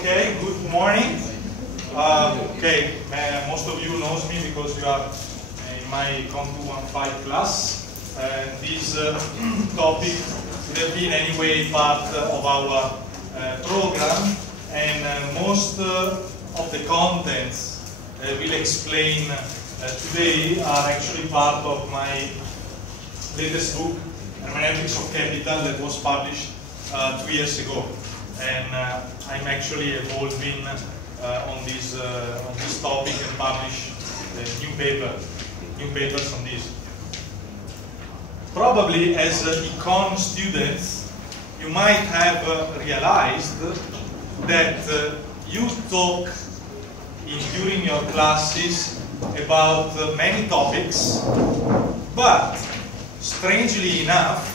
Okay, good morning. Most of you knows me because you are in my Com215 class. This topic would have been anyway part of our program, and most of the contents we'll explain today are actually part of my latest book, Hermeneutics of Capital, that was published 2 years ago. And I'm actually evolving on this topic and publish new papers on this. Probably as econ students, you might have realized that you talk during your classes about many topics, but strangely enough,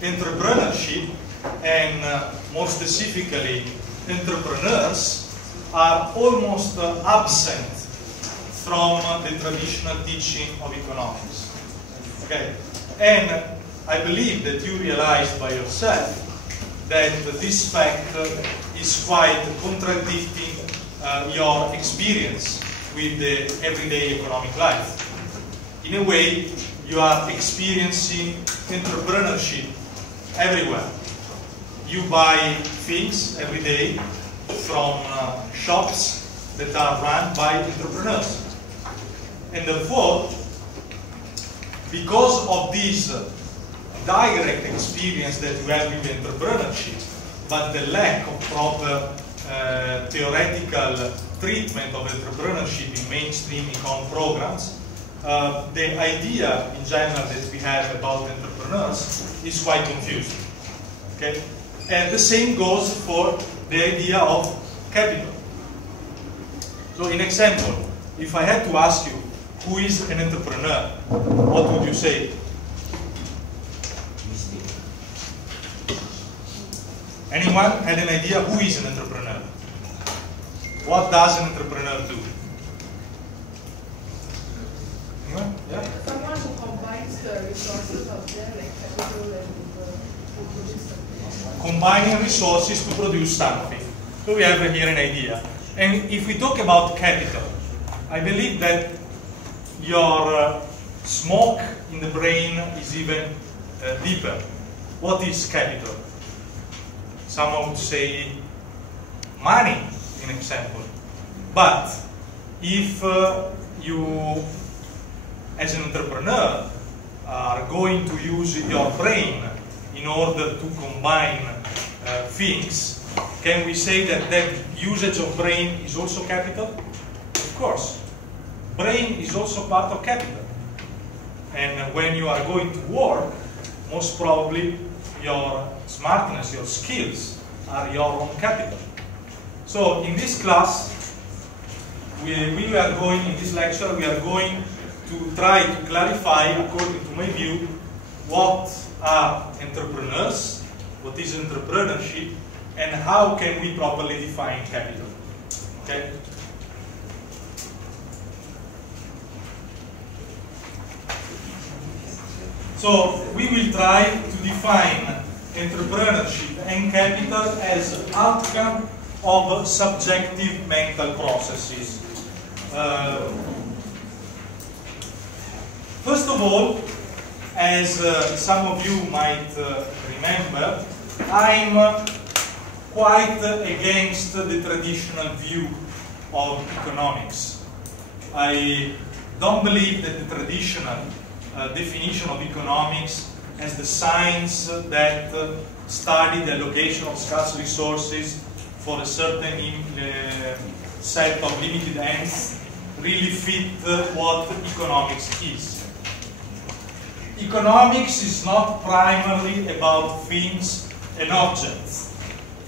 entrepreneurship and more specifically entrepreneurs are almost absent from the traditional teaching of economics. Okay, and I believe that you realized by yourself that this fact is quite contradicting your experience with the everyday economic life. In a way, you are experiencing entrepreneurship everywhere. You buy things every day from shops that are run by entrepreneurs. And therefore, because of this direct experience that you have with entrepreneurship, but the lack of proper theoretical treatment of entrepreneurship in mainstream econ programs, the idea in general that we have about entrepreneurs is quite confusing. Okay? And the same goes for the idea of capital. So, in example, if I had to ask you who is an entrepreneur, what would you say? Anyone had an idea who is an entrepreneur? What does an entrepreneur do? Anyone? Yeah? Someone who combines the resources of their capital and to produce something. Combining resources to produce something. So we have here an idea. And if we talk about capital, I believe that your smoke in the brain is even deeper. What is capital? Someone would say money, in example. But if you, as an entrepreneur, are going to use your brain in order to combine things, can we say that that usage of brain is also capital? Of course. Brain is also part of capital. And when you are going to work, most probably your smartness, your skills are your own capital. So in this class, in this lecture, we are going to try to clarify, according to my view, what are entrepreneurs, what is entrepreneurship, and how can we properly define capital. Okay? So we will try to define entrepreneurship and capital as outcome of subjective mental processes. First of all, as some of you might remember, I'm quite against the traditional view of economics. I don't believe that the traditional definition of economics as the science that study the allocation of scarce resources for a certain set of limited ends really fit what economics is. Economics is not primarily about things and objects.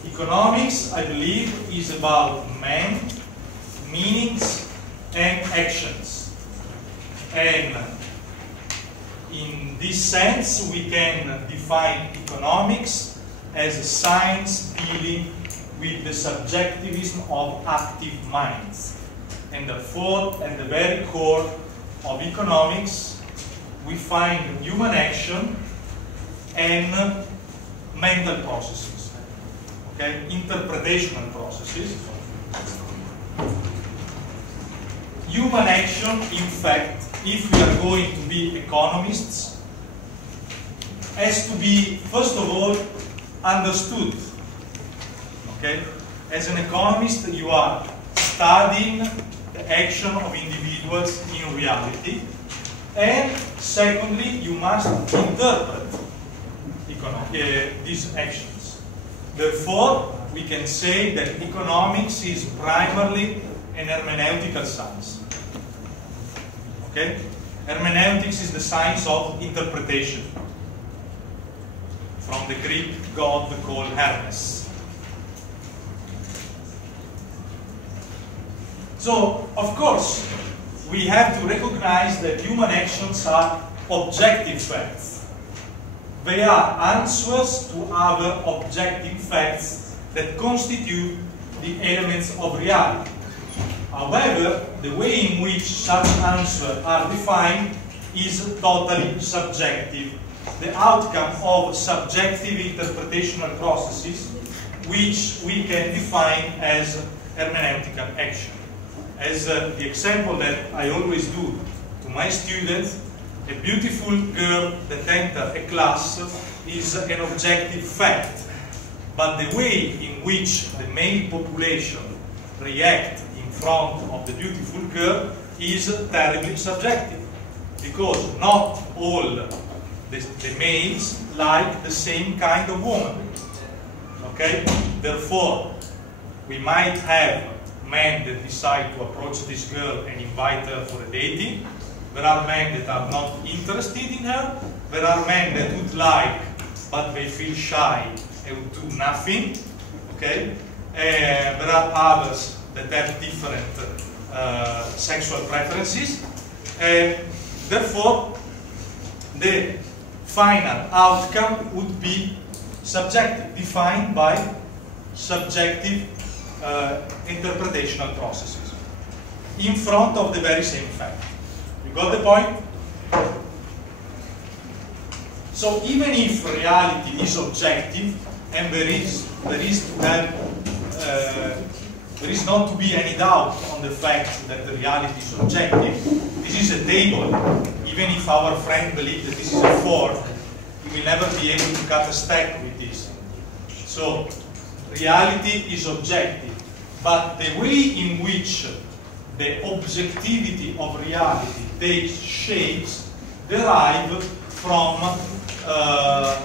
Economics, I believe, is about men, meanings, and actions. And in this sense, we can define economics as a science dealing with the subjectivism of active minds. And therefore, at the very core of economics, we find human action and mental processes, okay, interpretational processes. processes. Human action, in fact, if we are going to be economists, has to be, first of all, understood. Okay? As an economist, you are studying the action of individuals in reality, and secondly, you must interpret these actions. Therefore, we can say that economics is primarily an hermeneutical science. Okay? Hermeneutics is the science of interpretation, from the Greek god called Hermes. So, of course, we have to recognize that human actions are objective facts. They are answers to other objective facts that constitute the elements of reality. However, the way in which such answers are defined is totally subjective, the outcome of subjective interpretational processes, which we can define as hermeneutical action. As the example that I always do to my students, a beautiful girl that enters a class is an objective fact, but the way in which the male population react in front of the beautiful girl is terribly subjective, because not all the males like the same kind of woman. Okay? Therefore, we might have men that decide to approach this girl and invite her for a dating. There are men that are not interested in her. There are men that would like, but they feel shy and would do nothing. Okay? There are others that have different sexual preferences. Therefore, the final outcome would be subjective, defined by subjective interpretational processes in front of the very same fact. You got the point? So even if reality is objective, and there is not to be any doubt on the fact that the reality is objective. This is a table. Even if our friend believes that this is a fork, he will never be able to cut a stack with this. So reality is objective, but the way in which the objectivity of reality takes shapes derive from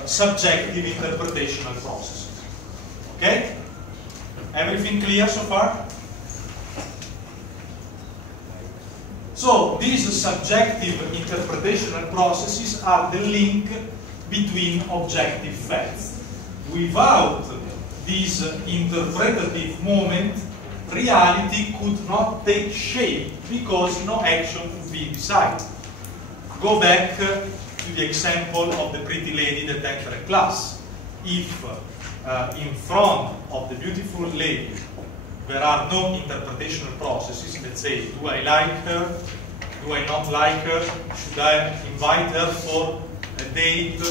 subjective interpretational processes. Okay? Everything clear so far? So these subjective interpretational processes are the link between objective facts. Without this interpretative moment, reality could not take shape because no action could be decided. Go back to the example of the pretty lady that entered a class. If in front of the beautiful lady there are no interpretational processes that say, do I like her, do I not like her, should I invite her for a date,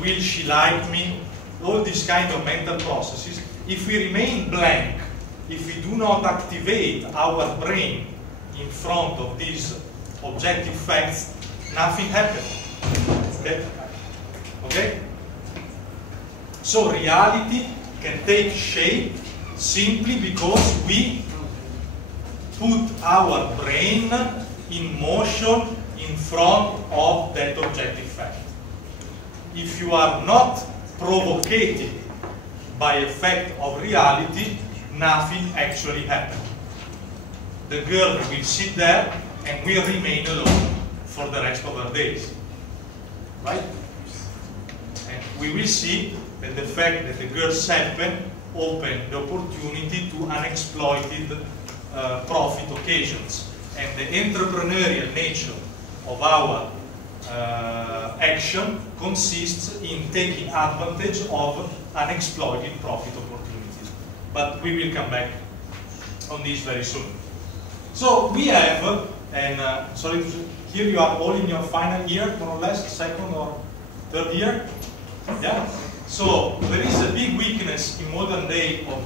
will she like me, all these kind of mental processes, if we remain blank, if we do not activate our brain in front of these objective facts, nothing happens. Okay? Okay? So reality can take shape simply because we put our brain in motion in front of that objective fact. If you are not provocated by a fact of reality, nothing actually happens. The girl will sit there and will remain alone for the rest of her days. Right? And we will see that the fact that the girl's happen opened the opportunity to unexploited profit occasions. And the entrepreneurial nature of our action consists in taking advantage of unexploited profit opportunities. But we will come back on this very soon. So we have, and sorry, here you are all in your final year, more or less, second or third year. Yeah. So there is a big weakness in modern day of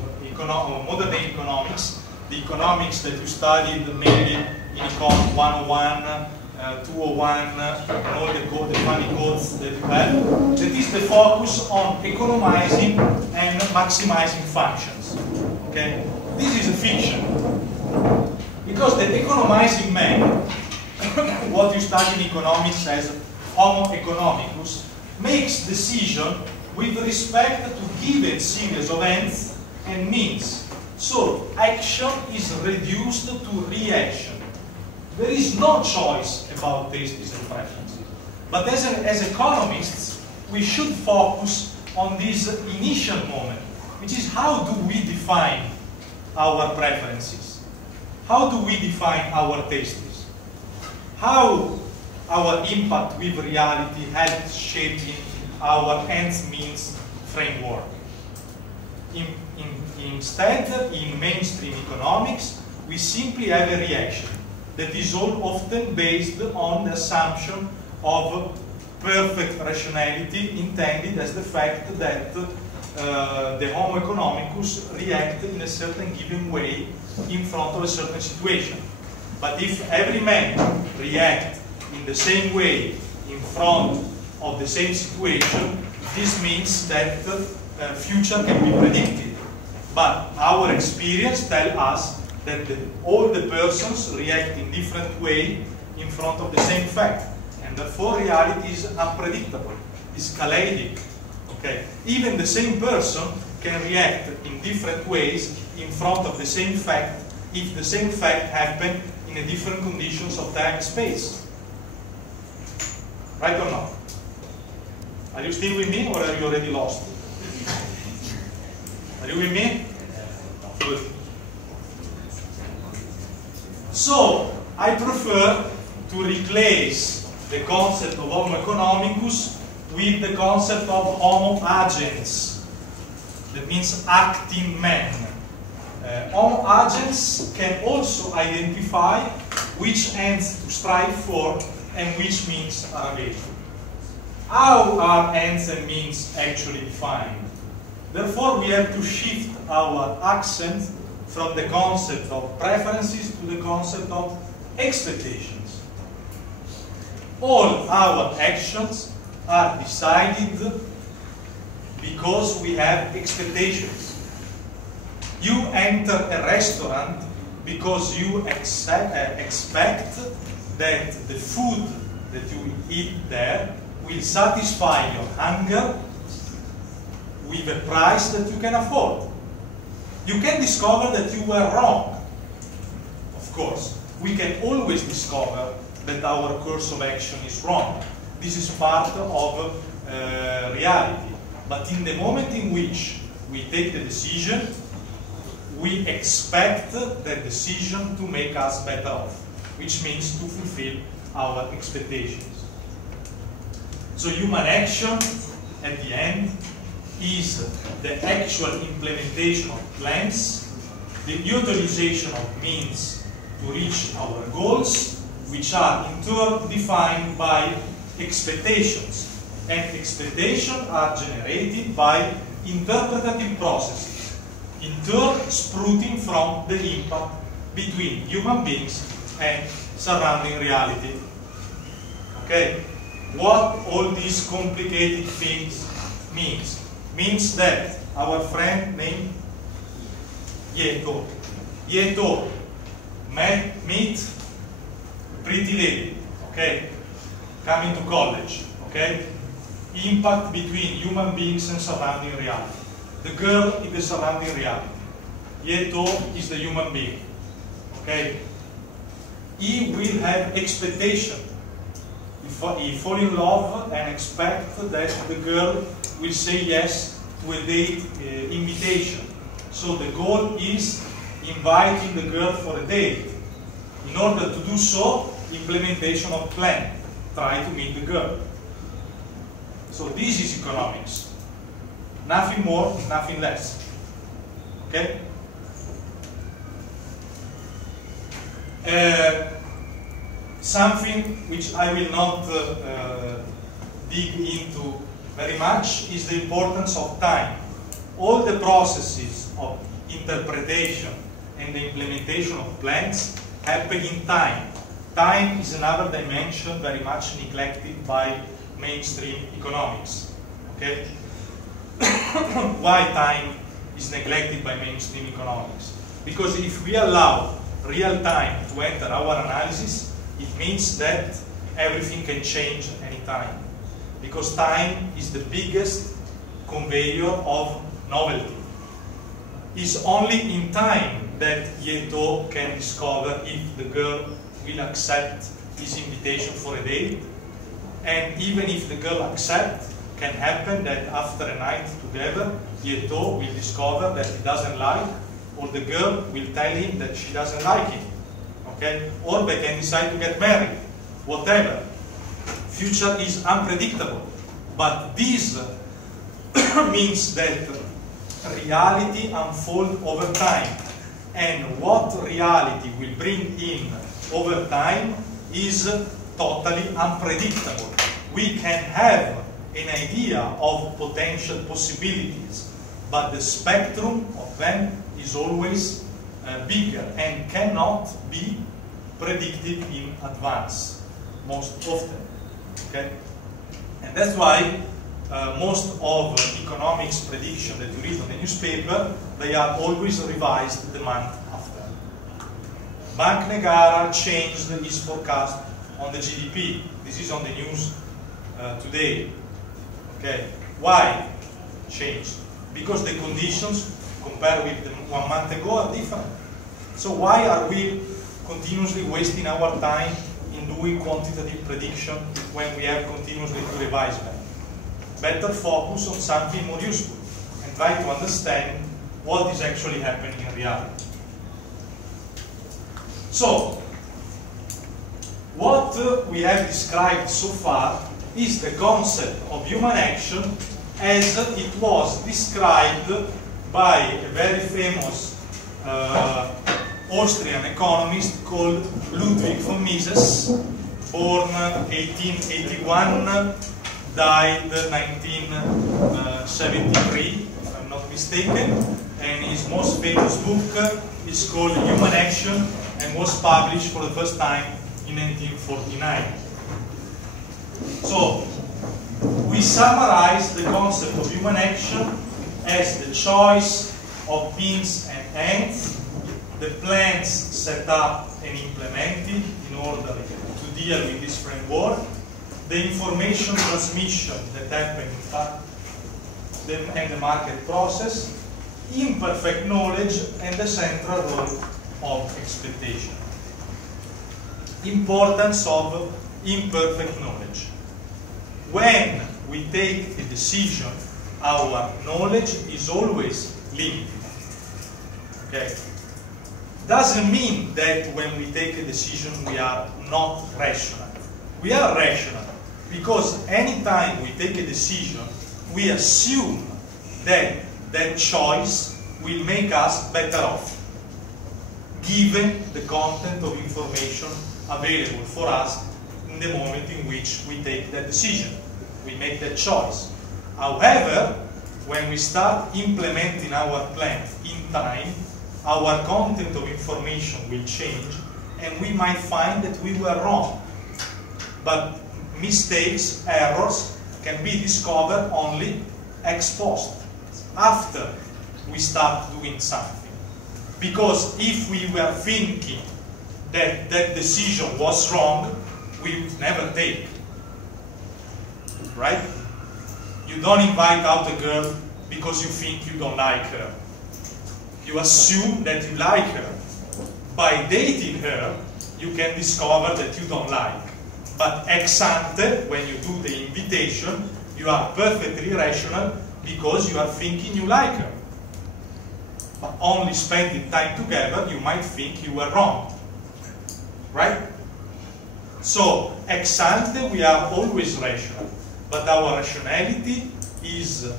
modern day economics, the economics that you studied mainly in Econ 101, 201, and all the funny codes that you have, that is the focus on economizing and maximizing functions. Okay? This is a fiction. Because the economizing man, what you study in economics as Homo economicus, makes decision with respect to given series of ends and means. So action is reduced to reaction. There is no choice about tastes and preferences. But as economists, we should focus on this initial moment, which is how do we define our preferences? How do we define our tastes? How our impact with reality helps shaping our ends-means framework. Instead, in mainstream economics, we simply have a reaction that is often based on the assumption of perfect rationality, intended as the fact that the Homo economicus reacts in a certain given way in front of a certain situation. But if every man reacts in the same way in front of the same situation, this means that future can be predicted. But our experience tells us that all the persons react in different way in front of the same fact. And therefore reality is unpredictable, is chaotic. Okay? Even the same person can react in different ways in front of the same fact if the same fact happened in a different conditions of time and space. Right or not? Are you still with me or are you already lost? Are you with me? Good. So, I prefer to replace the concept of Homo economicus with the concept of Homo agens. That means acting man. Homo agens can also identify which ends to strive for and which means are available. How are ends and means actually defined? Therefore, we have to shift our accent from the concept of preferences to the concept of expectations. All our actions are decided because we have expectations. You enter a restaurant because you expect that the food that you eat there will satisfy your hunger with a price that you can afford. You can discover that you were wrong. Of course, we can always discover that our course of action is wrong. This is part of reality. But in the moment in which we take the decision, we expect that decision to make us better off, which means to fulfill our expectations. So human action, at the end, is the actual implementation of plans, the utilization of means to reach our goals, which are in turn defined by expectations. And expectations are generated by interpretative processes, in turn sprouting from the impact between human beings and surrounding reality. Okay? What all these complicated things means? Means that our friend named Yeto meet pretty lady, okay, coming to college, okay, impact between human beings and surrounding reality. The girl is the surrounding reality. Yeto is the human being, okay. He will have expectation. He fall in love and expect that the girl will say yes to a date invitation. So the goal is inviting the girl for a date. In order to do so, implementation of plan. Try to meet the girl. So this is economics. Nothing more, nothing less. Okay? Something which I will not dig into very much is the importance of time. All the processes of interpretation and the implementation of plans happen in time. Time is another dimension very much neglected by mainstream economics. Okay? Why time is neglected by mainstream economics? Because if we allow real time to enter our analysis, it means that everything can change anytime. Because time is the biggest conveyor of novelty. It's only in time that Yeto can discover if the girl will accept his invitation for a date. And even if the girl accepts, can happen that after a night together, Yeto will discover that he doesn't like, or the girl will tell him that she doesn't like him. Okay? Or they can decide to get married. Whatever. Future is unpredictable. But this means that reality unfolds over time. And what reality will bring in over time is totally unpredictable. We can have an idea of potential possibilities, but the spectrum of them is always bigger and cannot be predicted in advance, most often. Okay? And that's why most of economics prediction that you read on the newspaper, they are always revised the month after. Bank Negara changed his forecast on the GDP. This is on the news today. Okay, why changed? Because the conditions compared with 1 month ago are different. So why are we continuously wasting our time in doing quantitative prediction when we have continuously to revise them? Better focus on something more useful and try to understand what is actually happening in reality. So, what we have described so far is the concept of human action as it was described by a very famous Austrian economist called Ludwig von Mises, born 1881, died 1973, if I'm not mistaken, and his most famous book is called Human Action and was published for the first time in 1949. So, we summarize the concept of human action as the choice of means and ends, the plans set up and implemented in order to deal with this framework, the information transmission that happens in fact, and the market process, imperfect knowledge, and the central role of expectation. Importance of imperfect knowledge. When we take a decision, our knowledge is always limited. Okay? Doesn't mean that when we take a decision we are not rational. We are rational because anytime we take a decision, we assume that that choice will make us better off, given the content of information available for us in the moment in which we take that decision. We make that choice. However, when we start implementing our plan in time, our content of information will change and we might find that we were wrong. But mistakes, errors can be discovered only ex post, after we start doing something. Because if we were thinking that that decision was wrong, we would never take. Right? You don't invite out a girl because you think you don't like her. You assume that you like her. By dating her, you can discover that you don't like. But ex ante, when you do the invitation, you are perfectly rational because you are thinking you like her. But only spending time together, you might think you were wrong. Right? So, ex ante, we are always rational. But our rationality is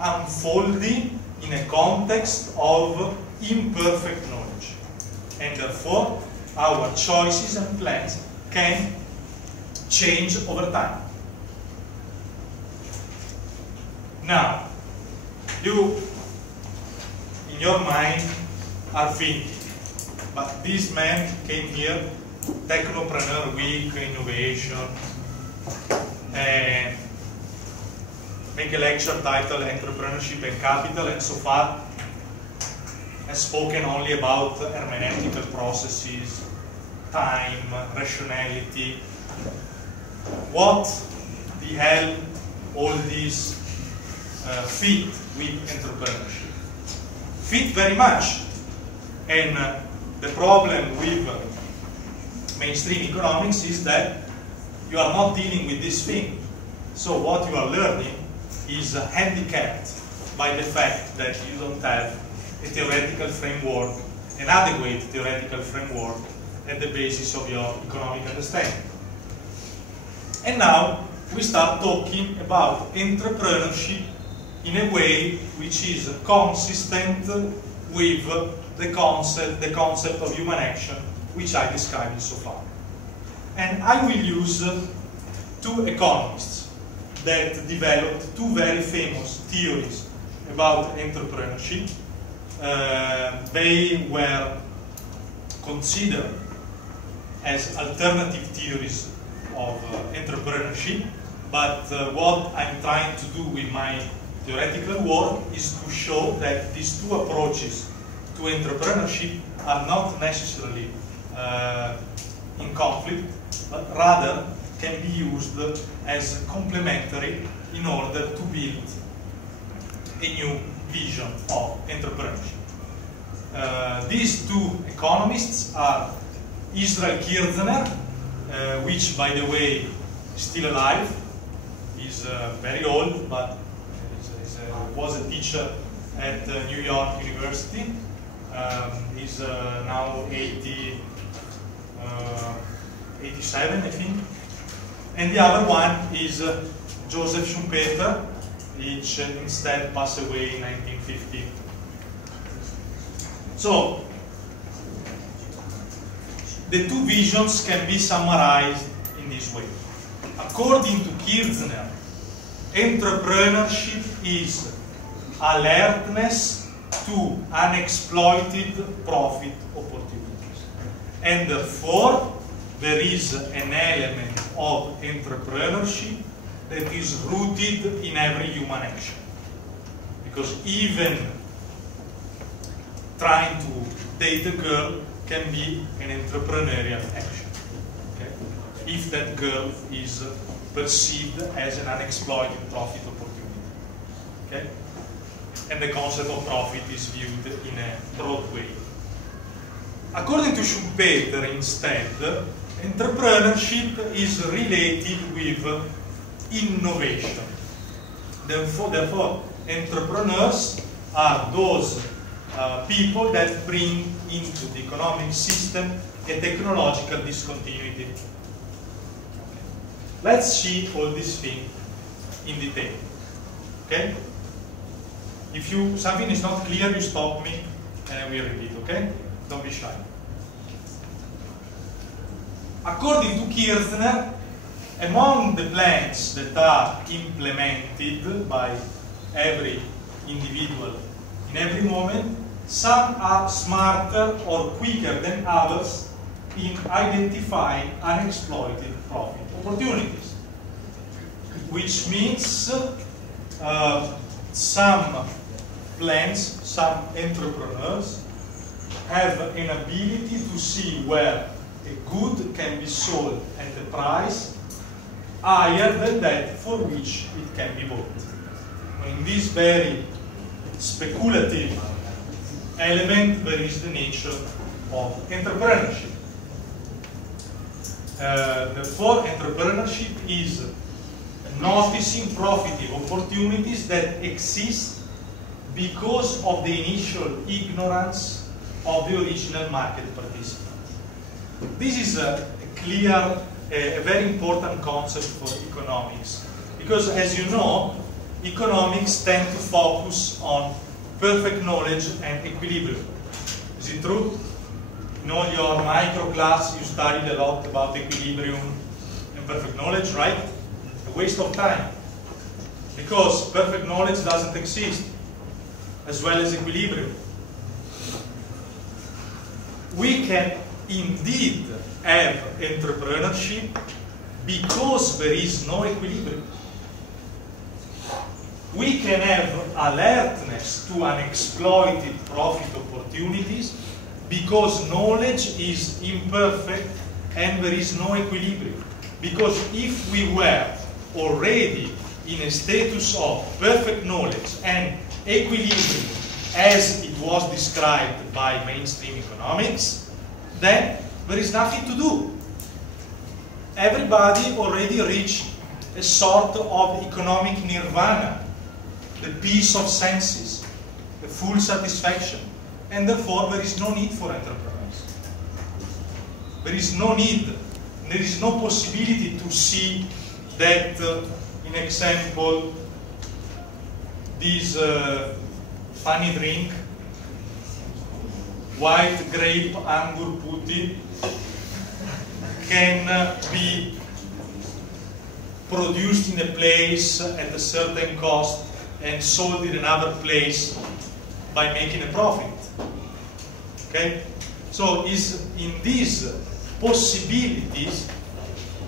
unfolding in a context of imperfect knowledge. And therefore, our choices and plans can change over time. Now, you in your mind are thinking. But this man came here, Technopreneur Week, innovation, and make a lecture titled Entrepreneurship and Capital, and so far has spoken only about hermeneutical processes, time, rationality. What the hell all these fit with entrepreneurship? Fit very much. And the problem with mainstream economics is that you are not dealing with this thing. So what you are learning is handicapped by the fact that you don't have a theoretical framework, an adequate theoretical framework at the basis of your economic understanding. And now we start talking about entrepreneurship in a way which is consistent with the concept of human action which I described so far. And I will use two economists that developed two very famous theories about entrepreneurship. They were considered as alternative theories of entrepreneurship, but what I'm trying to do with my theoretical work is to show that these two approaches to entrepreneurship are not necessarily in conflict, but rather can be used as complementary in order to build a new vision of entrepreneurship. These two economists are Israel Kirzner, which, by the way, is still alive. He's very old, but was a teacher at New York University. He's now 87, I think. And the other one is Joseph Schumpeter, which instead passed away in 1950. So, the two visions can be summarized in this way. According to Kirzner, entrepreneurship is alertness to unexploited profit opportunities. And therefore, there is an element of entrepreneurship that is rooted in every human action. Because even trying to date a girl can be an entrepreneurial action, okay? If that girl is perceived as an unexploited profit opportunity, okay? And the concept of profit is viewed in a broad way. According to Schumpeter, instead, entrepreneurship is related with innovation. Therefore, entrepreneurs are those people that bring into the economic system a technological discontinuity. Okay. Let's see all these things in detail. Okay? If something is not clear, you stop me and I will repeat, okay? Don't be shy. According to Kirzner, among the plans that are implemented by every individual in every moment, some are smarter or quicker than others in identifying unexploited profit opportunities. Which means some plans, some entrepreneurs have an ability to see where a good can be sold at a price higher than that for which it can be bought. In this very speculative element, there is the nature of entrepreneurship. Therefore, entrepreneurship is noticing profitable opportunities that exist because of the initial ignorance of the original market participants. This is a very important concept for economics, because as you know, economics tend to focus on perfect knowledge and equilibrium. Is it true? In all your micro class, you studied a lot about equilibrium and perfect knowledge, right? A waste of time, because perfect knowledge doesn't exist, as well as equilibrium. we can indeed have entrepreneurship because there is no equilibrium. We can have alertness to unexploited profit opportunities because knowledge is imperfect and there is no equilibrium. Because if we were already in a status of perfect knowledge and equilibrium as it was described by mainstream economics, then there is nothing to do. Everybody already reached a sort of economic nirvana, the peace of senses, the full satisfaction, and therefore there is no need for entrepreneurs. There is no need, there is no possibility to see that, in example, this funny drink, white grape angur putih, can be produced in a place at a certain cost and sold in another place by making a profit. Okay? So is in these possibilities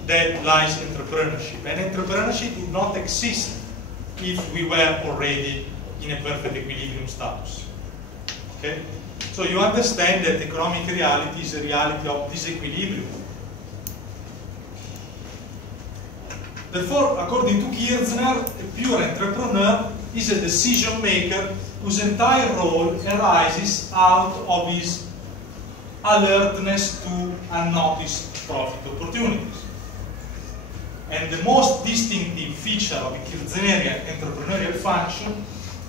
that lies entrepreneurship. And entrepreneurship would not exist if we were already in a perfect equilibrium status. Okay? So you understand that economic reality is a reality of disequilibrium. Therefore, according to Kirchner, a pure entrepreneur is a decision maker whose entire role arises out of his alertness to unnoticed profit opportunities. And the most distinctive feature of a Kirchnerian entrepreneurial function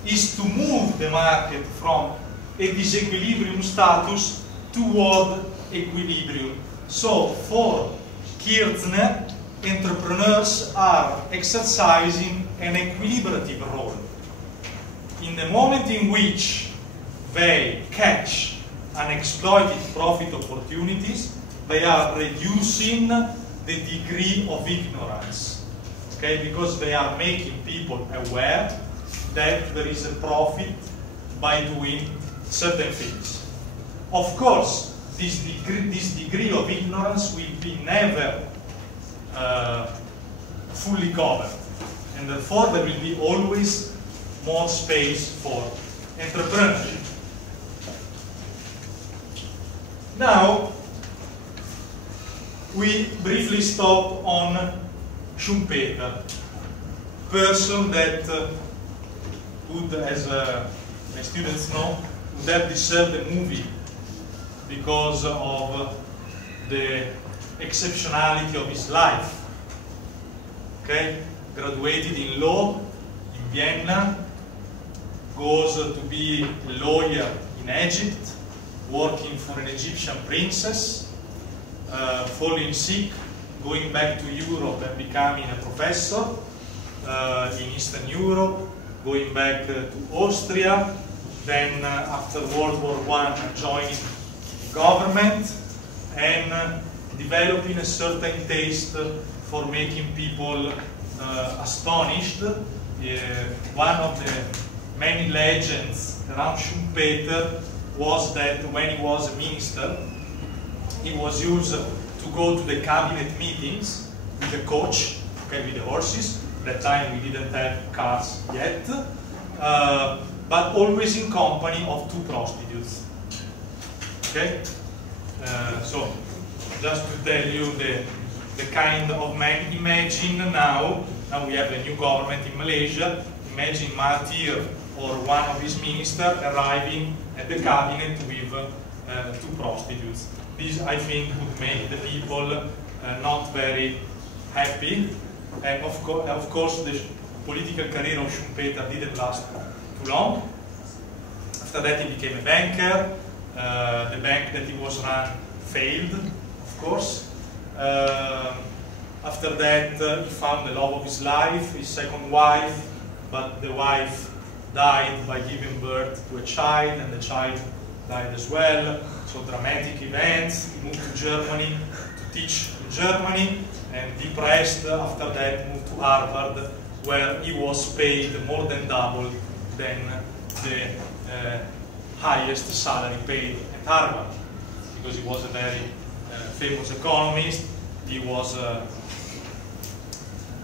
is to move the market from a disequilibrium status toward equilibrium. So, for Kirchner, entrepreneurs are exercising an equilibrative role. In the moment in which they catch unexploited profit opportunities, they are reducing the degree of ignorance, okay? Because they are making people aware that there is a profit by doing certain things. Of course, this degree of ignorance will be never fully covered, and therefore there will be always more space for entrepreneurship. Now, we briefly stop on Schumpeter, person that would, as my students know, would have deserved a movie because of the exceptionality of his life. Okay? Graduated in law in Vienna, goes to be a lawyer in Egypt, working for an Egyptian princess, falling sick, going back to Europe and becoming a professor in Eastern Europe, going back to Austria, then after World War I joining the government and developing a certain taste for making people astonished. One of the many legends around Schumpeter was that when he was a minister, he was used to go to the cabinet meetings with a coach, okay, with the horses. At that time we didn't have cars yet, but always in company of 2 prostitutes. Okay? So, just to tell you the kind of man. Imagine now we have a new government in Malaysia. Imagine Mahathir or one of his ministers arriving at the cabinet with 2 prostitutes. This, I think, would make the people not very happy. And of course, the political career of Schumpeter didn't last too long. After that, he became a banker. The bank that he was run failed, of course. After that, he found the love of his life, his second wife, but the wife died by giving birth to a child, and the child died as well. So dramatic events. He moved to Germany to teach in Germany, and depressed after that moved to Harvard, where he was paid more than double than the highest salary paid at Harvard, because he was a very famous economist. He was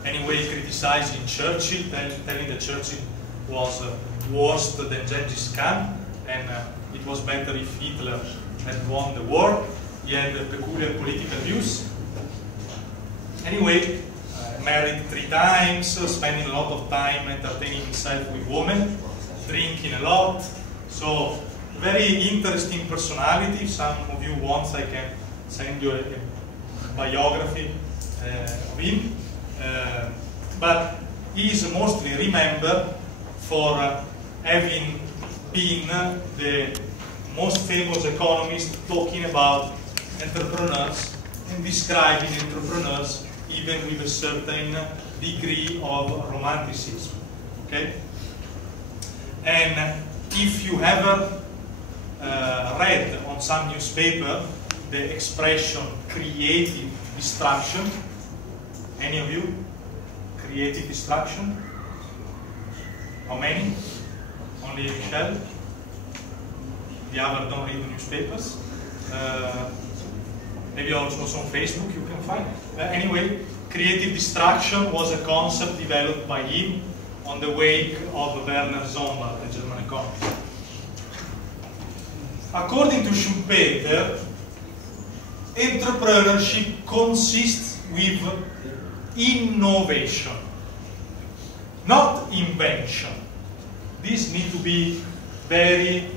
anyway criticizing Churchill, telling that Churchill was worse than Genghis Khan, and it was better if Hitler had won the war. He had peculiar political views. Anyway, married 3 times, spending a lot of time entertaining himself with women, drinking a lot. So, very interesting personality. If some of you want, I can send you a biography of him. But he is mostly remembered for having been the most famous economist talking about entrepreneurs and describing entrepreneurs even with a certain degree of romanticism. Okay? And if you ever read on some newspaper the expression creative destruction, any of you? Creative destruction? How many? Only Michelle? The others don't read the newspapers. Maybe also on Facebook you can find. Anyway, creative destruction was a concept developed by him on the wake of Werner Sombart, the German economist. According to Schumpeter, entrepreneurship consists with innovation, not invention. These need to be very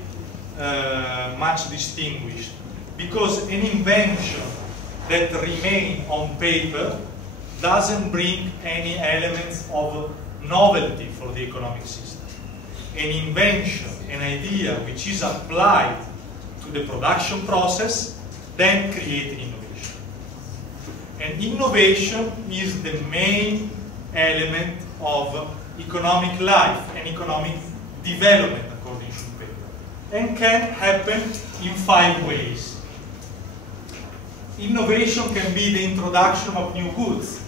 much distinguished, because an invention that remains on paper doesn't bring any elements of novelty for the economic system. An invention, an idea which is applied to the production process, then creates an innovation. And innovation is the main element of economic life and economic development, according to Schumpeter, and can happen in 5 ways. Innovation can be the introduction of new goods,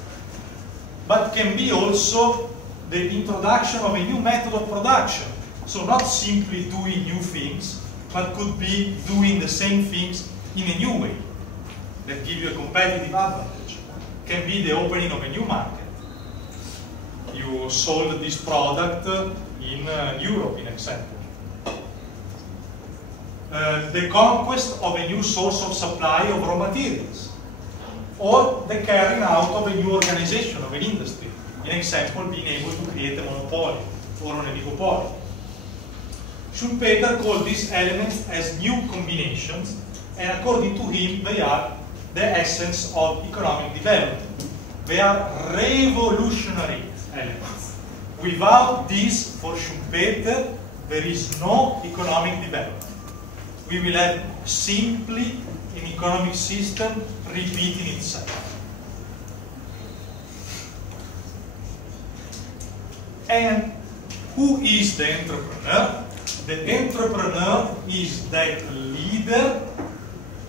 but can be also the introduction of a new method of production. So not simply doing new things, but could be doing the same things in a new way that give you a competitive advantage. Can be the opening of a new market. You sold this product in Europe, in example. The conquest of a new source of supply of raw materials, or the carrying out of a new organization of an industry. In example, being able to create a monopoly or an oligopoly. Schumpeter called these elements as new combinations, and according to him, they are the essence of economic development. They are revolutionary elements. Without this, for Schumpeter, there is no economic development. We will have simply an economic system repeating itself. And who is the entrepreneur? The entrepreneur is that leader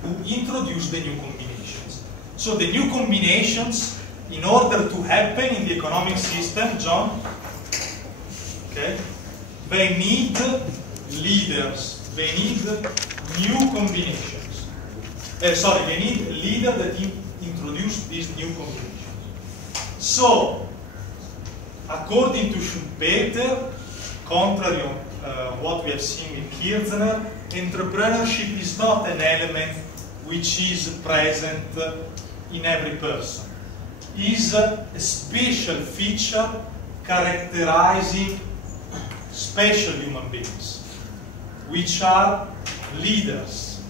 who introduced the new combinations. So the new combinations, in order to happen in the economic system, John, okay, they need leaders. They need new combinations. They need a leader that introduced these new combinations. So, according to Schumpeter, contrary to what we have seen in Kirchner, entrepreneurship is not an element which is present in every person. It is a special feature characterizing special human beings, which are leaders.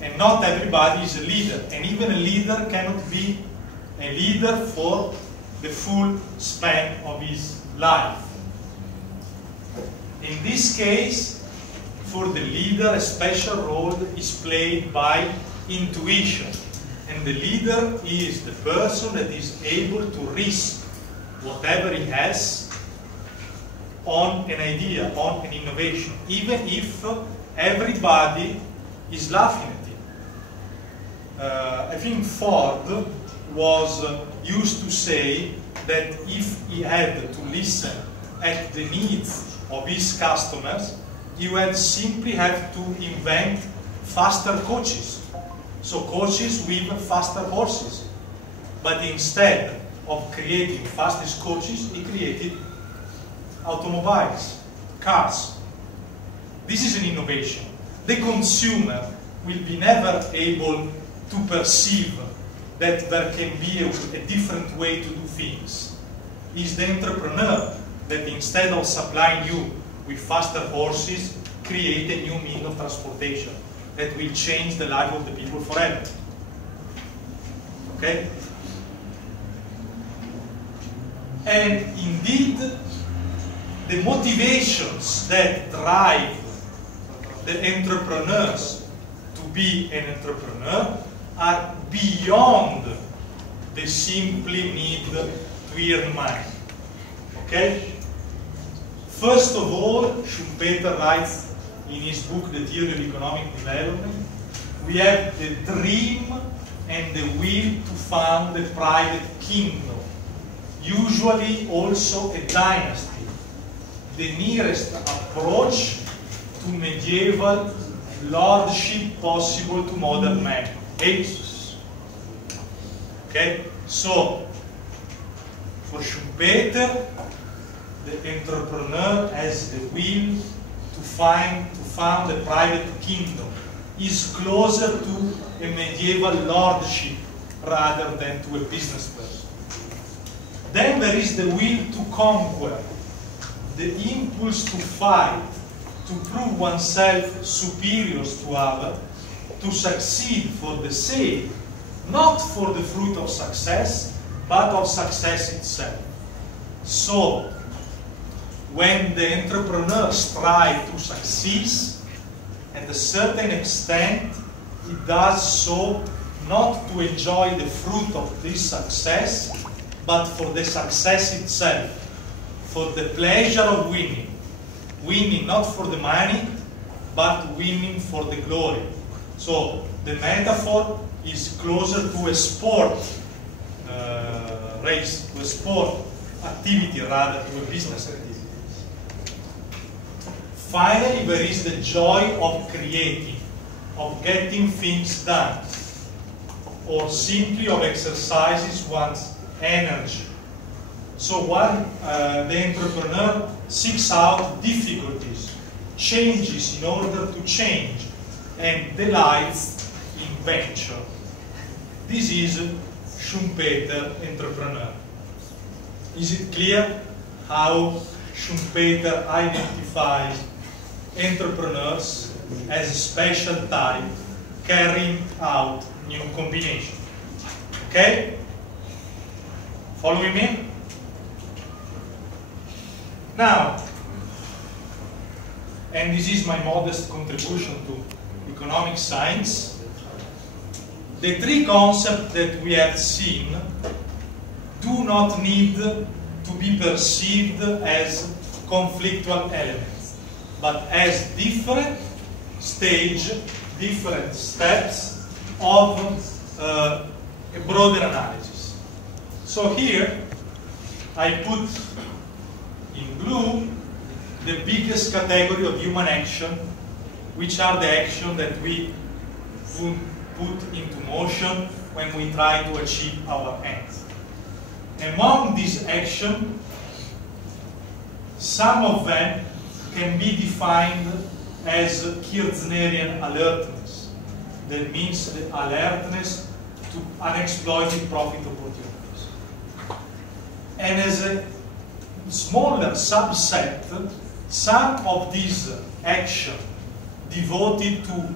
And not everybody is a leader. And even a leader cannot be a leader for the full span of his life. In this case, for the leader, a special role is played by intuition. And the leader is the person that is able to risk whatever he has on an idea, on an innovation, even if everybody is laughing at him. I think Ford was used to say that if he had to listen at the needs of his customers, he would simply have to invent faster coaches. So coaches with faster horses. But instead of creating fastest coaches, he created automobiles, cars. This is an innovation. The consumer will be never able to perceive that there can be a different way to do things. It's the entrepreneur that instead of supplying you with faster horses, create a new means of transportation that will change the life of the people forever. Okay? And indeed, the motivations that drive the entrepreneurs to be an entrepreneur are beyond the simply need to earn money. Okay? First of all, Schumpeter writes in his book, The Theory of Economic Development, we have the dream and the will to found a private kingdom, usually also a dynasty, the nearest approach to medieval lordship possible to modern man. Okay? So, for Schumpeter, the entrepreneur has the will to found a private kingdom, is closer to a medieval lordship rather than to a business person. Then there is the will to conquer, the impulse to fight, to prove oneself superior to others, to succeed for the sake, not for the fruit of success, but of success itself. So, when the entrepreneur strives to succeed, at a certain extent, he does so not to enjoy the fruit of this success, but for the success itself, for the pleasure of winning. Winning not for the money, but winning for the glory. So the metaphor is closer to a sport race, to a sport activity rather than to a business activity. Finally, there is the joy of creating, of getting things done, or simply of exercises one's energy. So the entrepreneur seeks out difficulties, changes in order to change, and delights in venture. This is Schumpeter entrepreneur. Is it clear how Schumpeter identifies entrepreneurs as a special type carrying out new combination? Okay? Following me? Now, and this is my modest contribution to economic science, the three concepts that we have seen do not need to be perceived as conflictual elements, but as different stages, different steps of a broader analysis. So here, I put in blue the biggest category of human action, which are the actions that we put into motion when we try to achieve our ends. Among these actions, some of them can be defined as Kirchnerian alertness. That means the alertness to unexploited profit opportunities. And as a smaller subset, some of these actions devoted to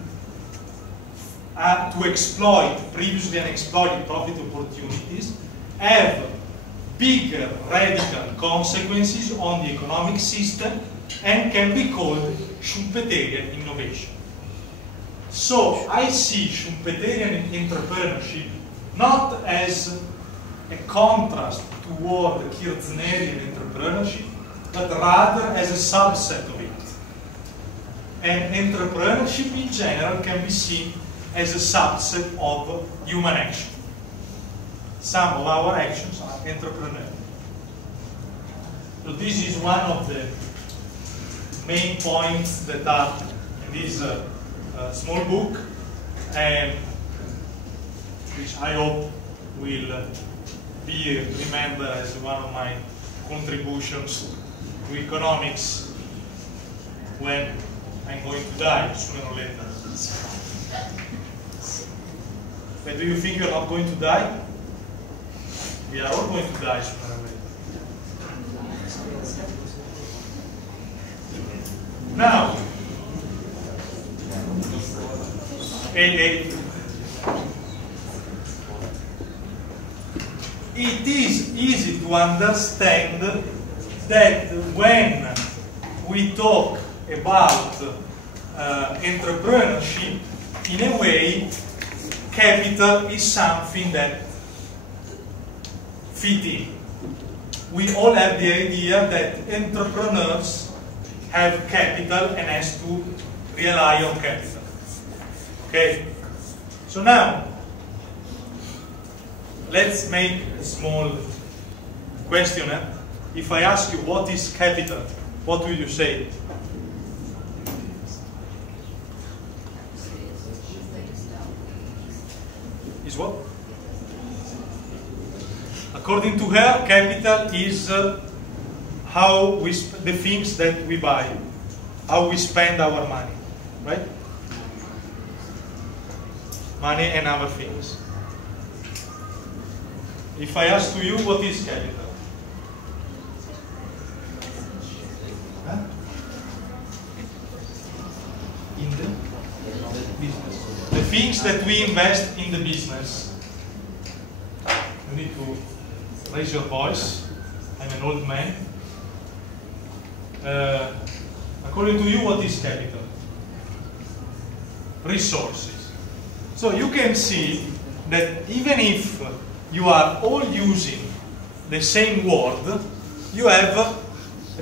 exploit previously unexploited profit opportunities have bigger radical consequences on the economic system and can be called Schumpeterian innovation. So I see Schumpeterian entrepreneurship not as a contrast toward the Kirchnerian entrepreneurship, but rather as a subset of it. And entrepreneurship in general can be seen as a subset of human action. Some of our actions are entrepreneurial. So this is one of the main points that are in this small book. And which I hope will be remembered as one of my contributions to economics when I'm going to die sooner or later. But do you think you're not going to die? We are all going to die sooner or later. Now, it is easy to understand that when we talk about entrepreneurship, in a way, capital is something that fit in. We all have the idea that entrepreneurs have capital and has to rely on capital. Okay? So now, let's make a small questionnaire. If I ask you what is capital, what will you say? Is what? According to her, capital is how we the things that we buy, how we spend our money, right? Money and other things. If I ask to you, what is capital? Huh? In the business. The things that we invest in the business. You need to raise your voice. I'm an old man. According to you, what is capital? Resources. So you can see that even if you are all using the same word, you have a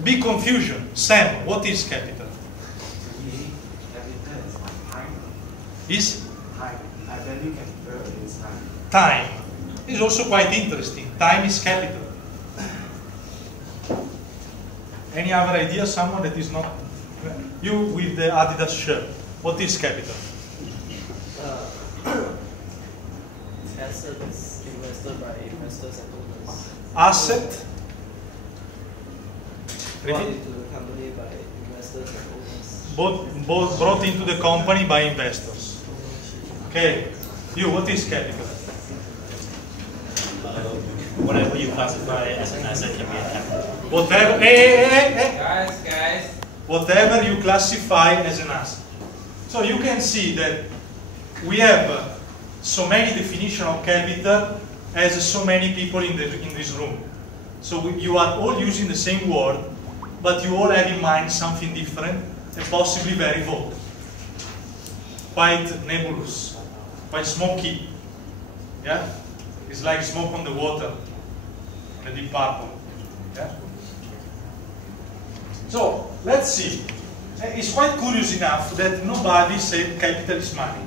big confusion. Sam, what is capital? Is? Time. I value capital is time. Time. Is also quite interesting. Time is capital. Any other idea? Someone that is not... You with the Adidas shirt. What is capital? Assets invested by investors and owners. Asset? Brought into the company by investors and owners. Both brought into the company by investors. Okay. You, what is capital? Whatever you classify as an asset can be a capital. Whatever, Guys. whatever you classify as an asset. So you can see that we have so many definitions of capital as so many people in this room. So you are all using the same word, but you all have in mind something different and possibly very vague. Quite nebulous, quite smoky. Yeah? It's like smoke on the water, on the deep purple. Yeah? So, let's see. It's quite curious enough that nobody said capital is money.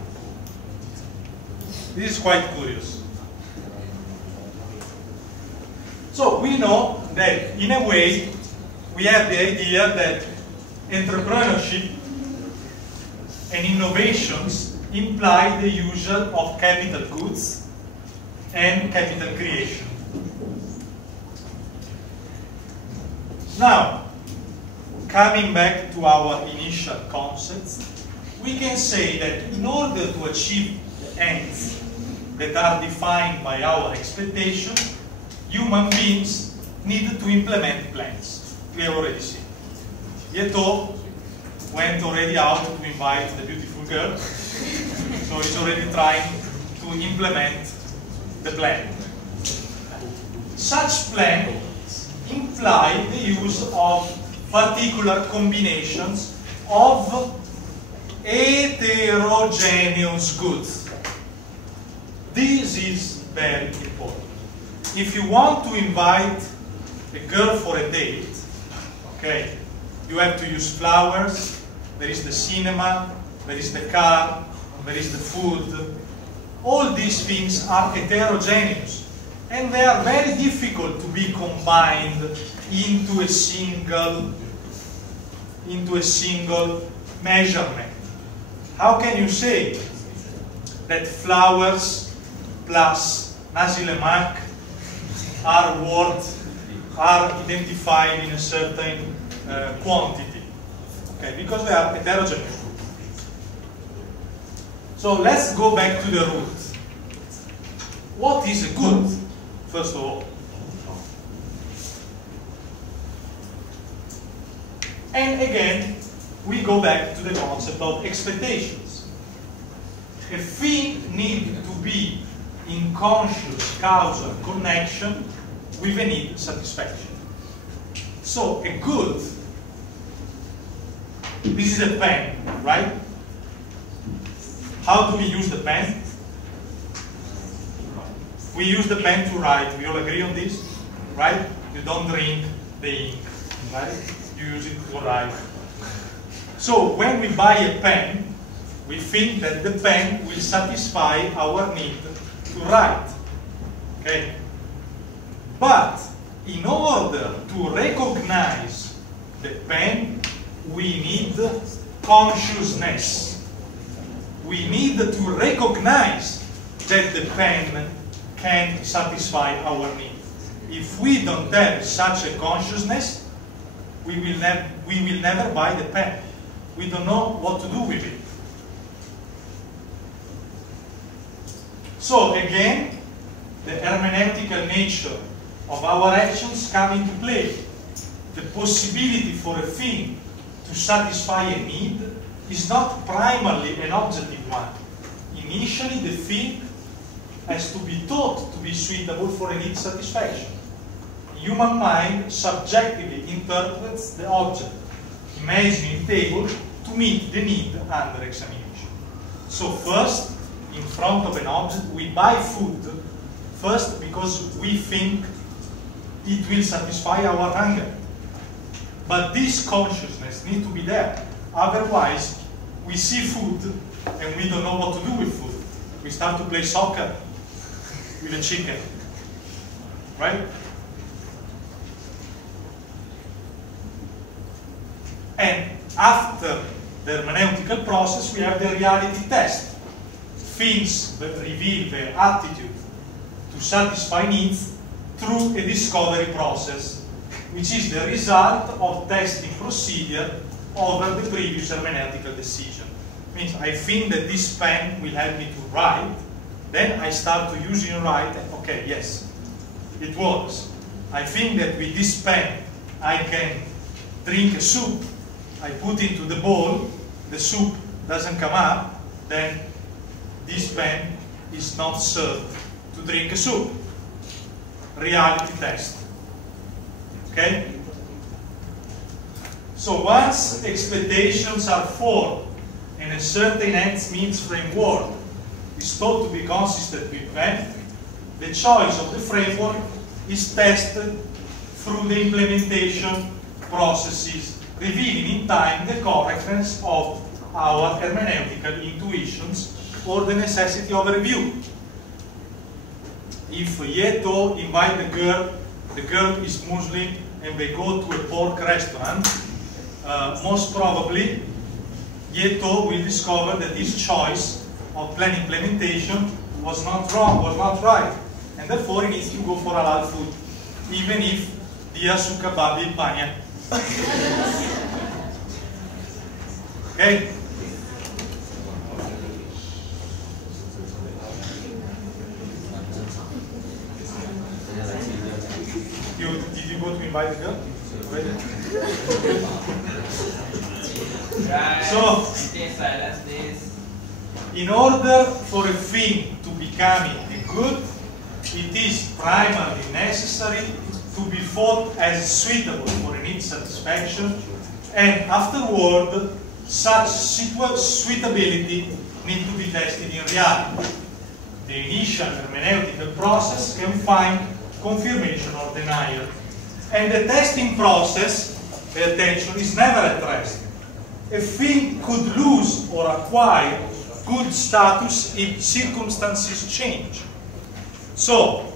This is quite curious. So, we know that in a way, we have the idea that entrepreneurship and innovations imply the use of capital goods and capital creation. Now, coming back to our initial concepts, we can say that in order to achieve the ends that are defined by our expectation, human beings need to implement plans. We have already seen. Yeto went already out to invite the beautiful girl, so he's already trying to implement the plan. Such plans imply the use of particular combinations of heterogeneous goods. This is very important. If you want to invite a girl for a date, okay, you have to use flowers, there is the cinema, there is the car, there is the food. All these things are heterogeneous and they are very difficult to be combined into a single measurement. How can you say that flowers plus Nazilemak are identified in a certain quantity, okay, because they are heterogeneous. So let's go back to the root. What is a good, first of all? And again, we go back to the concept of expectations. A thing needs to be in conscious causal connection with a need satisfaction. So a good, this is a pen, right? How do we use the pen? We use the pen to write. We all agree on this, right? You don't drink the ink, right? You use it to write. So when we buy a pen, we think that the pen will satisfy our need to write, okay? But in order to recognize the pen, we need consciousness. We need to recognize that the pen can satisfy our need. If we don't have such a consciousness, we will never buy the pen. We don't know what to do with it. So again, the hermeneutical nature of our actions come into play. The possibility for a thing to satisfy a need is not primarily an objective one. Initially, the thing has to be thought to be suitable for a need satisfaction. Human mind subjectively interprets the object, imagining table, to meet the need under examination. So first, in front of an object, we buy food first because we think it will satisfy our hunger. But this consciousness needs to be there. Otherwise, we see food and we don't know what to do with food. We start to play soccer with a chicken, right? And after the hermeneutical process, we have the reality test. Things that reveal their attitude to satisfy needs through a discovery process, which is the result of testing procedure over the previous hermeneutical decision. Means I think that this pen will help me to write, then I start to use it and write, and okay, yes, it works. I think that with this pen I can drink a soup, I put into the bowl, the soup doesn't come up, then this pen is not served to drink a soup. Reality test. Okay? So once expectations are formed and a certain ends-means framework is thought to be consistent with them, the choice of the framework is tested through the implementation processes, revealing in time the correctness of our hermeneutical intuitions or the necessity of a review. If Yeto invite the girl is Muslim and they go to a pork restaurant, most probably Yeto will discover that his choice of plan implementation was not wrong, was not right, and therefore he needs to go for halal food, even if dia suka babi banyak. Okay? Did you go to invite the girl? So, in order for a thing to become a good, it is primarily necessary to be thought as suitable for a need satisfaction, and afterward, such suitability needs to be tested in reality. The initial hermeneutical process can find confirmation or denial. And the testing process, pay attention, is never at rest. A thing could lose or acquire good status if circumstances change. So,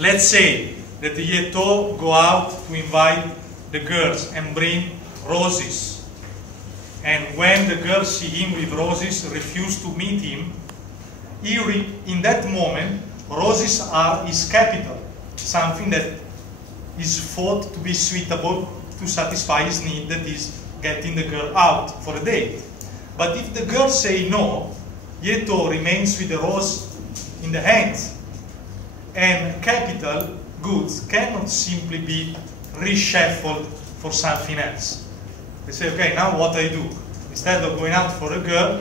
let's say that the Yeto go out to invite the girls and bring roses. And when the girls see him with roses, refuse to meet him, in that moment, roses is capital, something that is thought to be suitable to satisfy his need, that is getting the girl out for a date. But if the girl say no, Yeto remains with the rose in the hands. And capital goods cannot simply be reshuffled for something else. They say, okay, now what I do? Instead of going out for a girl,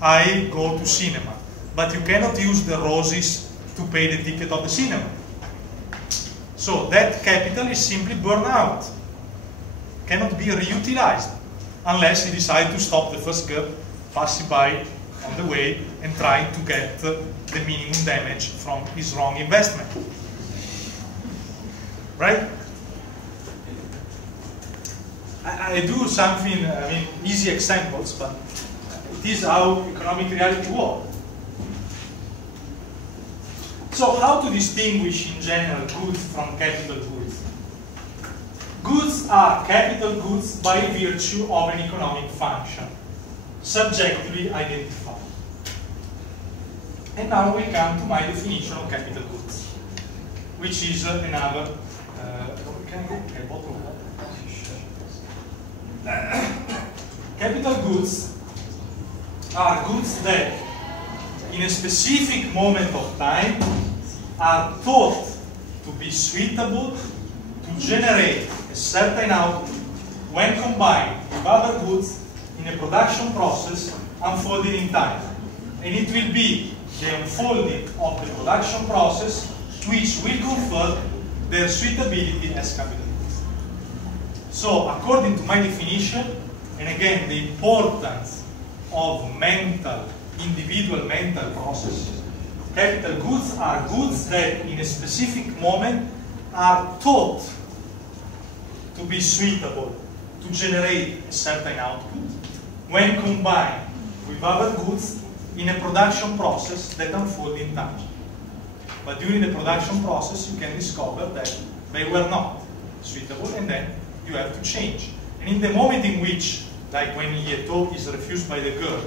I go to cinema. But you cannot use the roses to pay the ticket of the cinema. So that capital is simply burned out. Cannot be reutilized unless he decides to stop the first girl passing by on the way and trying to get the minimum damage from his wrong investment. Right? I do something, easy examples, but it is how economic reality works. So how to distinguish in general goods from capital goods? Goods are capital goods by virtue of an economic function, subjectively identified. And now we come to my definition of capital goods, which is another capital goods are goods that in a specific moment of time are thought to be suitable to generate a certain output when combined with other goods in a production process unfolding in time. And it will be the unfolding of the production process which will confer their suitability as capital goods. So, according to my definition, and again, the importance of individual mental processes, capital goods are goods that in a specific moment are thought to be suitable to generate a certain output when combined with other goods in a production process that unfold in time. But during the production process, you can discover that they were not suitable, and then you have to change. And in the moment in which, like when Yeto is refused by the girl,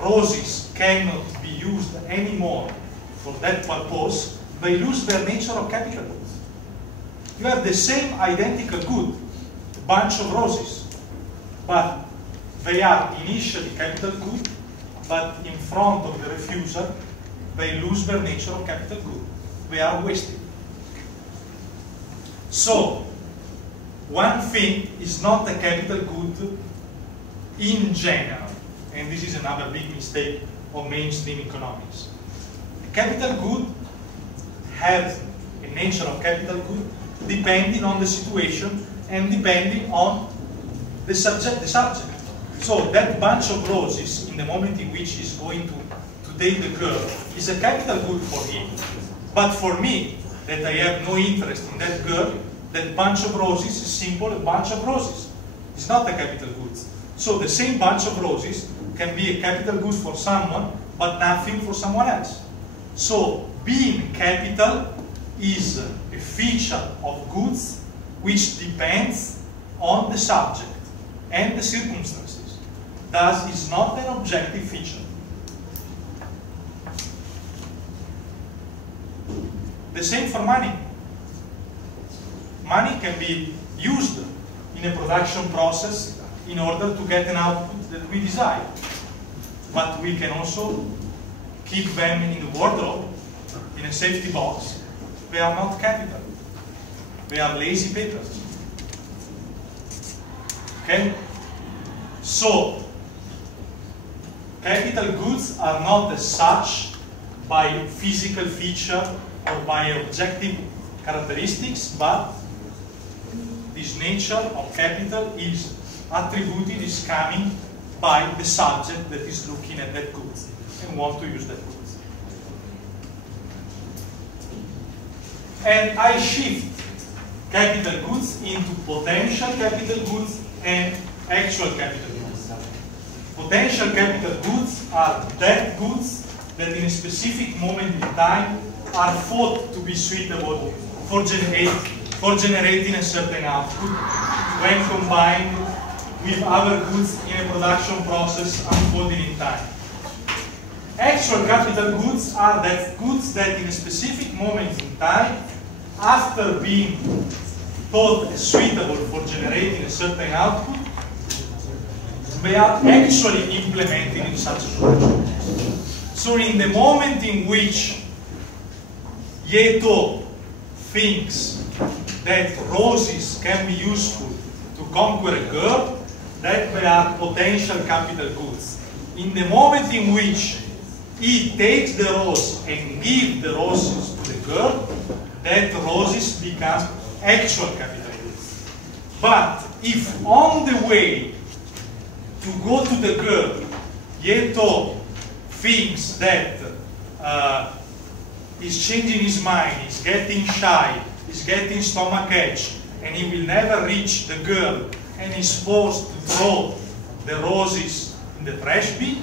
roses cannot be used anymore for that purpose, they lose their nature of capital goods. You have the same identical good, a bunch of roses, but they are initially capital good, but in front of the refusal, they lose their nature of capital good. They are wasted. So, one thing is not a capital good in general, and this is another big mistake of mainstream economics. A capital good has a nature of capital good depending on the situation and depending on the subject. So that bunch of roses, in the moment in which he's going to date the girl, is a capital good for him. But for me, that I have no interest in that girl, that bunch of roses is simple a bunch of roses. It's not a capital good. So the same bunch of roses can be a capital good for someone, but nothing for someone else. So being capital is a feature of goods which depends on the subject and the circumstances. Thus, is not an objective feature. The same for money. Money can be used in a production process in order to get an output that we desire. But we can also keep them in the wardrobe, in a safety box. They are not capital. They are lazy papers. Okay? So, capital goods are not as such by physical feature or by objective characteristics, but this nature of capital is attributed, is coming by the subject that is looking at that goods and want to use that goods. And I shift capital goods into potential capital goods and actual capital goods. Potential capital goods are that goods that in a specific moment in time are thought to be suitable for generating a certain output when combined with other goods in a production process unfolding in time. Actual capital goods are that goods that in a specific moment in time, after being thought suitable for generating a certain output, they are actually implemented in such a production. So in the moment in which Yeto thinks that roses can be useful to conquer a girl, that they are potential capital goods. In the moment in which he takes the rose and gives the roses to the girl, that roses become actual capital goods. But if on the way to go to the girl, Yeto thinks that he's changing his mind, he's getting shy, he's getting stomachache, and he will never reach the girl, and he's forced to throw the roses in the trash bin,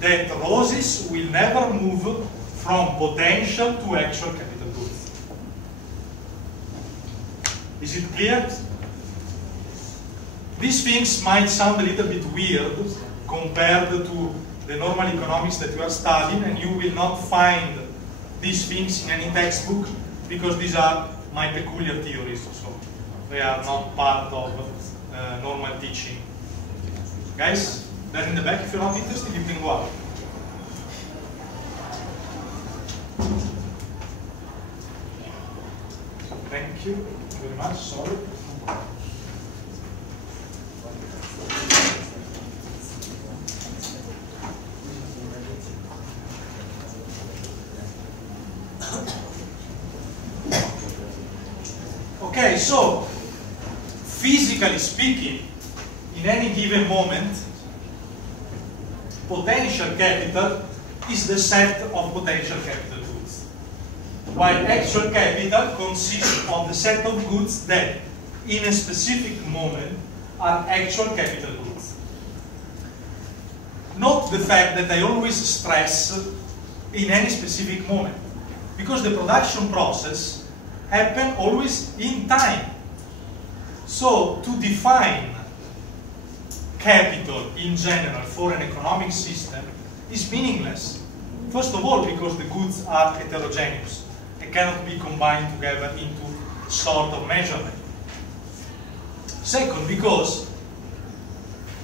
that roses will never move from potential to actual capital goods. Is it clear? These things might sound a little bit weird compared to the normal economics that you are studying, and you will not find these things in any textbook because these are my peculiar theories, so they are not part of normal teaching. Guys, there in the back, if you're not interested, you can go out. Thank you very much, sorry. Okay, so physically speaking, in any given moment, potential capital is the set of potential capital goods, while actual capital consists of the set of goods that, in a specific moment, are actual capital goods. Note the fact that I always stress in any specific moment, because the production process happens always in time. So to define capital in general for an economic system is meaningless. First of all, because the goods are heterogeneous and cannot be combined together into sort of measurement. Second, because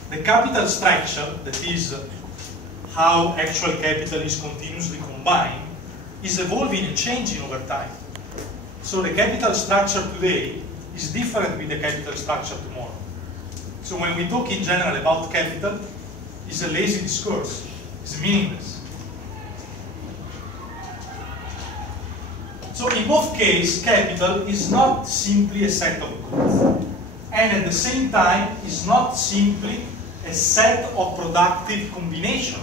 the capital structure, that is how actual capital is continuously combined, is evolving and changing over time. So the capital structure today is different with the capital structure tomorrow. So when we talk in general about capital, it's a lazy discourse, it's meaningless. So in both cases, capital is not simply a set of goods, and at the same time is not simply a set of productive combinations.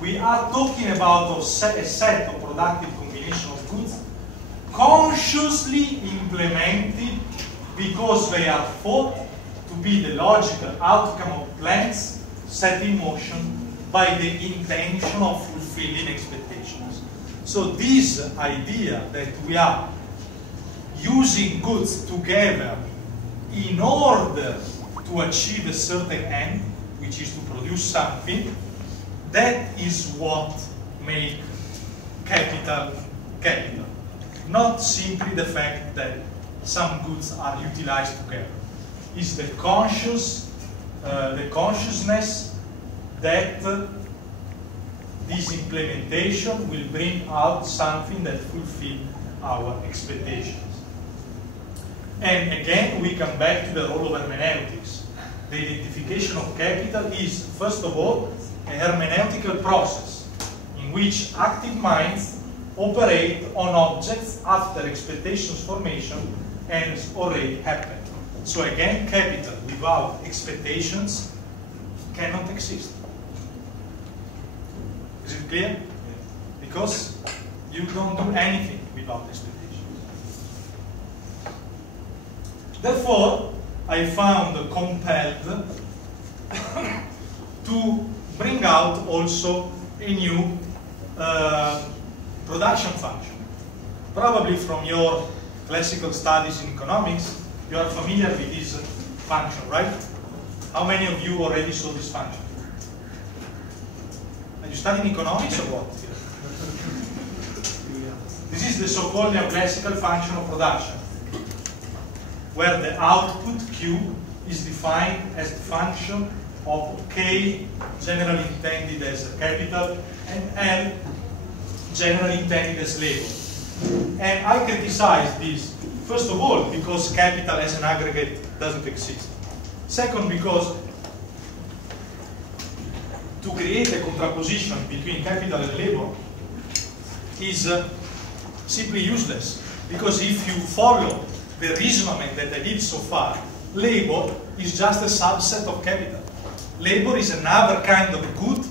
We are talking about a set of productive combinations of goods consciously implemented because they are thought to be the logical outcome of plans set in motion by the intention of fulfilling expectations. So this idea that we are using goods together in order to achieve a certain end, which is to produce something, that is what makes capital capital. Not simply the fact that some goods are utilized together. It's the consciousness that this implementation will bring out something that fulfills our expectations. And again, we come back to the role of hermeneutics. The identification of capital is, first of all, a hermeneutical process in which active minds operate on objects after expectations formation has already happened. So again, capital without expectations cannot exist. Is it clear? Because you don't do anything without expectations. Therefore, I found compelled to bring out also a new production function. Probably from your classical studies in economics, you are familiar with this function, right? How many of you already saw this function? I You studying economics or what? This is the so-called neoclassical function of production, where the output Q is defined as the function of K, generally intended as capital, and L, generally intended as labor. And I criticize this, first of all, because capital as an aggregate doesn't exist. Second, because to create a contraposition between capital and labor is simply useless. Because if you follow the reasoning that I did so far, labor is just a subset of capital. Labor is another kind of good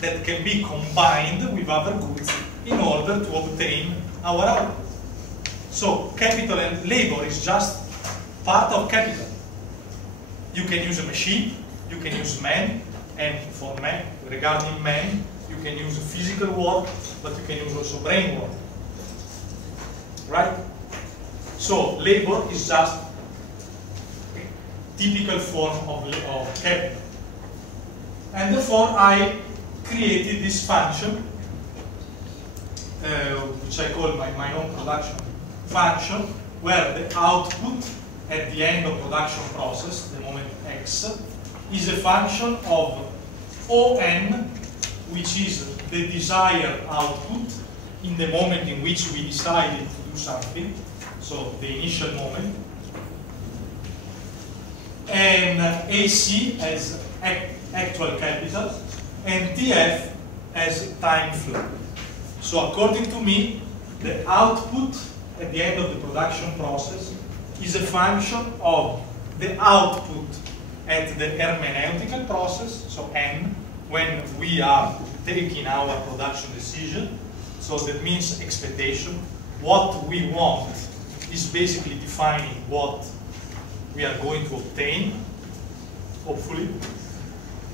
that can be combined with other goods in order to obtain our output. So capital and labor is just part of capital. You can use a machine, you can use man, and for man, regarding man, you can use physical work, but you can use also brain work. Right? So labor is just a typical form of capital. And therefore I created this function, which I call my own production function, where the output at the end of production process, the moment X, is a function of On, which is the desired output in the moment in which we decided to do something, so the initial moment, and AC as actual capital, and TF as time flow. So according to me, the output at the end of the production process is a function of the output at the hermeneutical process, so N, when we are taking our production decision. So that means expectation. What we want is basically defining what we are going to obtain, hopefully.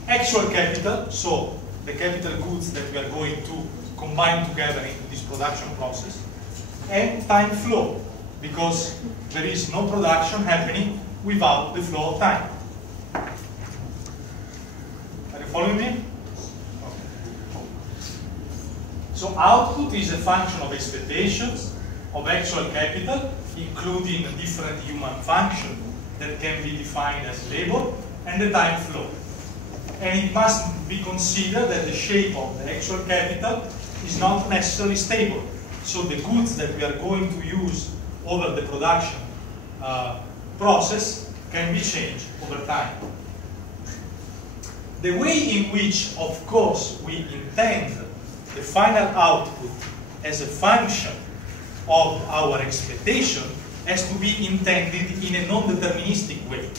Actual capital, so the capital goods that we are going to combine together into this production process. And time flow, because there is no production happening without the flow of time. Are you following me? So output is a function of expectations, of actual capital, including different human functions that can be defined as labor, and the time flow. And it must be considered that the shape of the actual capital is not necessarily stable. So the goods that we are going to use over the production process can be changed over time. The way in which, of course, we intend the final output as a function of our expectation has to be intended in a non-deterministic way.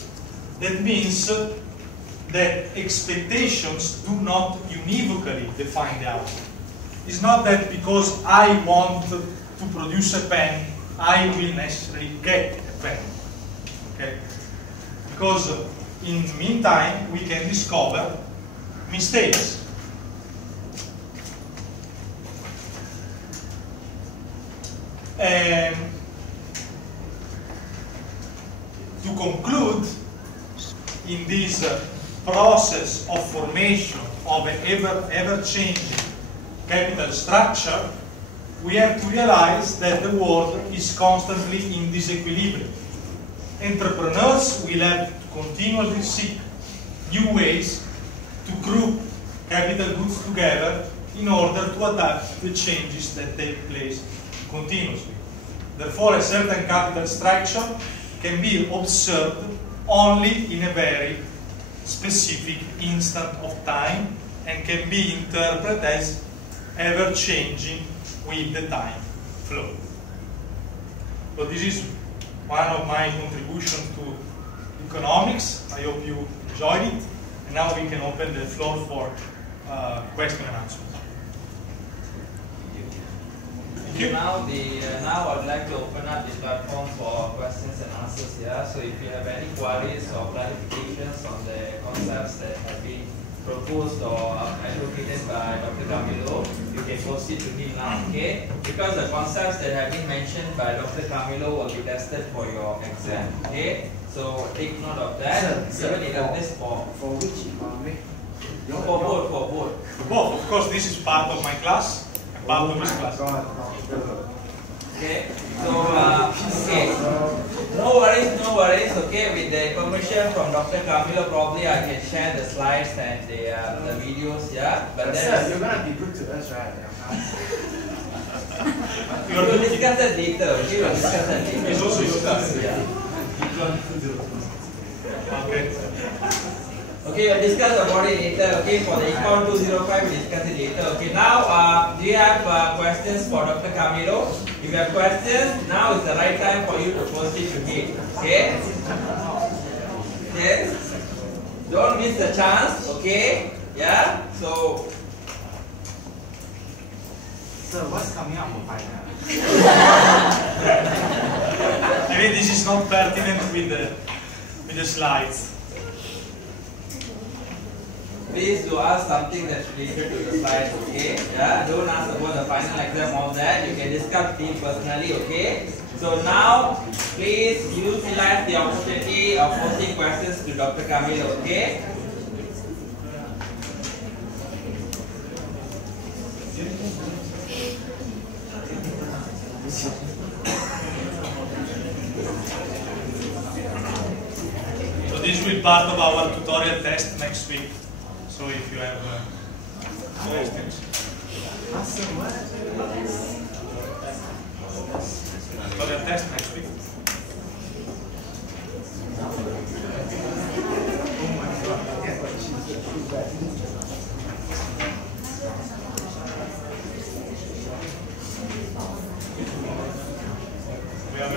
That means that expectations do not univocally define the output. It's not that because I want to produce a pen, I will necessarily get a pen. Okay? Because in the meantime, we can discover mistakes. And to conclude, in this process of formation of an ever-changing capital structure, we have to realize that the world is constantly in disequilibrium. Entrepreneurs will have to continually seek new ways to group capital goods together in order to adapt to the changes that take place continuously. Therefore, a certain capital structure can be observed only in a very specific instant of time and can be interpreted as ever-changing with the time flow. So this is one of my contributions to economics. I hope you enjoyed it. And now we can open the floor for question and answers. Now I'd like to open up the platform for questions and answers here. So if you have any queries or clarifications on the concepts that have been proposed or advocated by Dr. Carmelo, you can proceed to him now, okay? Because the concepts that have been mentioned by Dr. Carmelo will be tested for your exam, okay? So take note of that. Sir, this for which economic? For both, for both. Both, of course, this is part of my class and part of his class. Okay, so okay, no worries. Okay, with the permission from Dr. Carmelo, probably I can share the slides and the videos. Yeah, but then Sir, you're gonna be good to us, right? we will discuss that later. Okay, we'll discuss that later. It's also your class. Yeah. Okay. Okay, we'll discuss about it later. Okay, for the econ 205, we'll discuss it later. Okay, now do you have questions for Dr. Carmelo? If you have questions, now is the right time for you to proceed to him. Okay? Yes? Don't miss the chance. Okay? Yeah? So. Sir, what's coming up for final? I mean, this is not pertinent with the slides. Please do ask something that's related to the slides, okay? Yeah, don't ask about the final exam, all that. You can discuss it personally, okay? So now, please utilize the opportunity of posing questions to Dr. Carmelo, okay? So this will be part of our tutorial test next week. So if you have questions. Tutorial test next week. We have